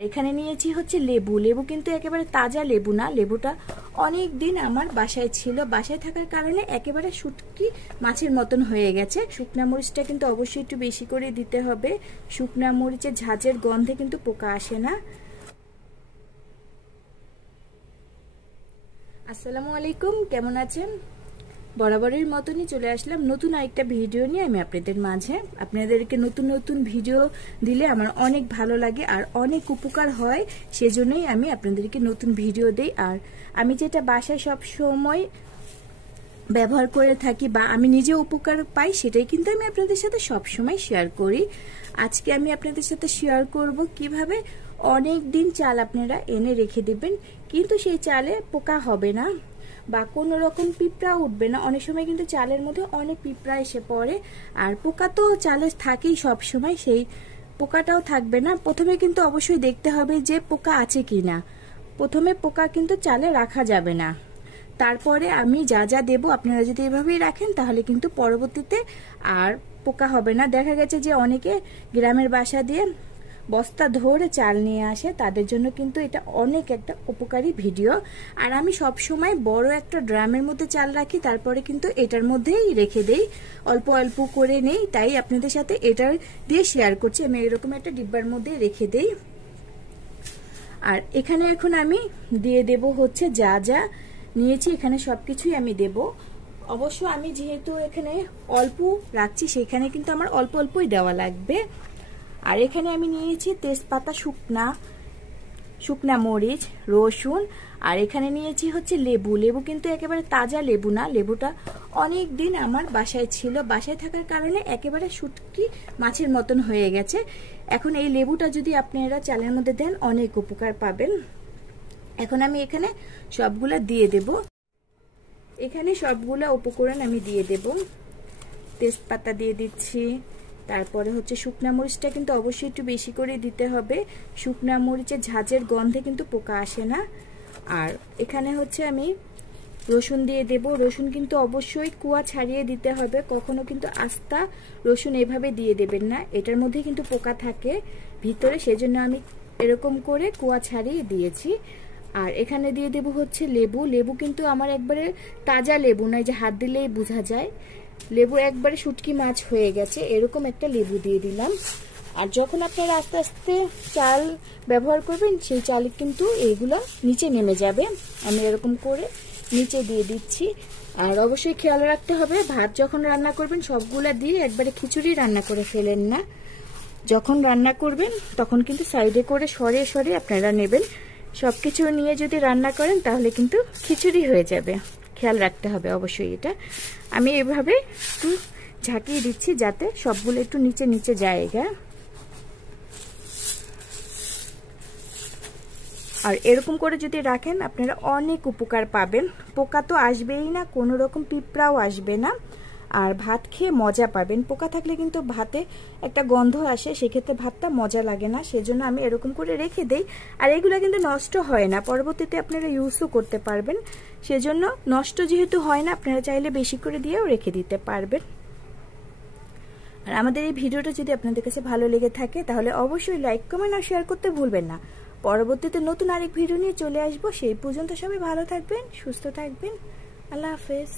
এখানে নিয়েছি হচ্ছে লেবু। লেবু কিন্তু একেবারে তাজা লেবু না, লেবুটা অনেক দিন আমার বাসায় ছিল। বাসায় থাকার কারণে একেবারে শুটকি মাছের মতন হয়ে গেছে। শুকনা মরিচটা কিন্তু অবশ্যই একটু বেশি করে দিতে হবে। শুকনা মরিচের ঝাঁঝের গন্ধে কিন্তু পোকা আসে না। আসসালামু আলাইকুম, কেমন আছেন? বরাবরের মতনই চলে আসলাম নতুন আরেকটা ভিডিও নিয়ে আমি আপনাদের মাঝে। আপনাদেরকে নতুন নতুন ভিডিও দিলে আমার অনেক ভালো লাগে আর অনেক উপকার হয়, সেজন্যই আমি আপনাদেরকে নতুন ভিডিও দেই। আর আমি যেটা বাসায় সব সময় ব্যবহার করে থাকি বা আমি নিজে উপকার পাই, সেটাই কিন্তু আমি আপনাদের সাথে সব সময় শেয়ার করি। আজকে আমি আপনাদের সাথে শেয়ার করব কিভাবে অনেক দিন চাল আপনারা এনে রেখে দিবেন, কিন্তু সেই চালে পোকা হবে না বা কোনো রকম পিঁপড়া উঠবে না। অনেক সময় কিন্তু চালের মধ্যে অনেক পিঁপড়া এসে পড়ে, আর পোকা তো চালে থাকেই সব সময়, সেই পোকাটাও থাকবে না। প্রথমে কিন্তু অবশ্যই দেখতে হবে যে পোকা আছে কিনা। প্রথমে পোকা কিন্তু চালে রাখা যাবে না। তারপরে আমি যা যা দেব আপনারা যদি এভাবেই রাখেন তাহলে কিন্তু পরবর্তীতে আর পোকা হবে না। দেখা গেছে যে অনেকে গ্রামের বাসা দিয়ে বস্তা ধরে চাল নিয়ে আসে, তাদের জন্য কিন্তু এটা অনেক একটা উপকারী ভিডিও। আর আমি সব সময় বড় একটা ড্রামের মধ্যে চাল রাখি, তারপরে কিন্তু এটার মধ্যেই রেখে দেই, অল্প অল্প করে নেই। তাই আপনাদের সাথে এটার দিয়ে শেয়ার করছি। আমি এরকম একটা ডিব্বার মধ্যে রেখে দেই। আর এখানে এখন আমি দিয়ে দেব হচ্ছে যা যা নিয়েছি, এখানে সবকিছুই আমি দেব। অবশ্য আমি যেহেতু এখানে অল্প রাখছি, সেখানে কিন্তু আমার অল্প অল্পই দেওয়া লাগবে। আর এখানে আমি নিয়েছি তেজপাতা, শুকনা মরিচ, রসুন, আর এখানে নিয়েছি হচ্ছে লেবু। লেবু কিন্তু একেবারে তাজা লেবু না, লেবুটা অনেক দিন আমার বাসায় ছিল। বাসায় থাকার কারণে একেবারে শুটকি মাছের মতন হয়ে গেছে। এখন এই লেবুটা যদি আপনারা চালের মধ্যে দেন অনেক উপকার পাবেন। এখন আমি এখানে সবগুলা দিয়ে দেব। এখানে সবগুলা উপকরণ আমি দিয়ে দেব। তেজপাতা দিয়ে দিচ্ছি, তারপরে হচ্ছে শুকনা মরিচটা কিন্তু অবশ্যই একটু বেশি করে দিতে হবে। শুকনা মরিচের ঝাঁঝের গন্ধে কিন্তু পোকা আসে না। আর এখানে হচ্ছে আমি রসুন দিয়ে দেব। রসুন কিন্তু অবশ্যই কুয়া ছাড়িয়ে দিতে হবে, কখনো কিন্তু আস্তা রসুন এভাবে দিয়ে দেবেন না, এটার মধ্যে কিন্তু পোকা থাকে ভিতরে, সেজন্য আমি এরকম করে কুয়া ছাড়িয়ে দিয়েছি। আর এখানে দিয়ে দেব হচ্ছে লেবু। লেবু কিন্তু আমার একবারে তাজা লেবু নয় যে হাত দিলেই বোঝা যায়, লেবু একবারে শুটকি মাছ হয়ে গেছে, এরকম একটা লেবু দিয়ে দিলাম। আর যখন আপনারা আস্তে আস্তে চাল ব্যবহার করবেন, সেই চাল কিন্তু এইগুলো নিচে নেমে যাবে। আমি এরকম করে নিচে দিয়ে দিচ্ছি। আর অবশ্যই খেয়াল রাখতে হবে, ভাত যখন রান্না করবেন সবগুলা দিয়ে একবারে খিচুড়ি রান্না করে ফেলেন না। যখন রান্না করবেন তখন কিন্তু সাইডে করে সরিয়ে সরিয়ে আপনারা নেবেন। সবকিছু নিয়ে যদি রান্না করেন তাহলে কিন্তু খিচুড়ি হয়ে যাবে, খেয়াল রাখতে হবে অবশ্যই এটা। আমি এভাবে একটু ঝাঁকিয়ে দিচ্ছি যাতে সবগুলো একটু নিচে নিচে জায়গা। আর এরকম করে যদি রাখেন আপনারা অনেক উপকার পাবেন। পোকা তো আসবেই না, কোনো রকম পিঁপড়াও আসবে না, আর ভাত খেয়ে মজা পাবেন। পোকা থাকলে কিন্তু ভাতে একটা গন্ধ আসে, সেক্ষেত্রে ভাতটা মজা লাগে না, সেজন্য আমি এরকম করে রেখে দেই। আর এগুলো কিন্তু নষ্ট হয় না, পরবর্তীতে আপনারা ইউজও করতে পারবেন। সেজন্য নষ্ট যেহেতু হয় না, আপনারা চাইলে বেশি করে দিয়েও রেখে দিতে পারবেন। আর আমাদের এই ভিডিওটা যদি আপনাদের কাছে ভালো লেগে থাকে তাহলে অবশ্যই লাইক, কমেন্ট আর শেয়ার করতে ভুলবেন না। পরবর্তীতে নতুন আরেক ভিডিও নিয়ে চলে আসবো। সেই পর্যন্ত সবাই ভালো থাকবেন, সুস্থ থাকবেন। আল্লাহ হাফেজ।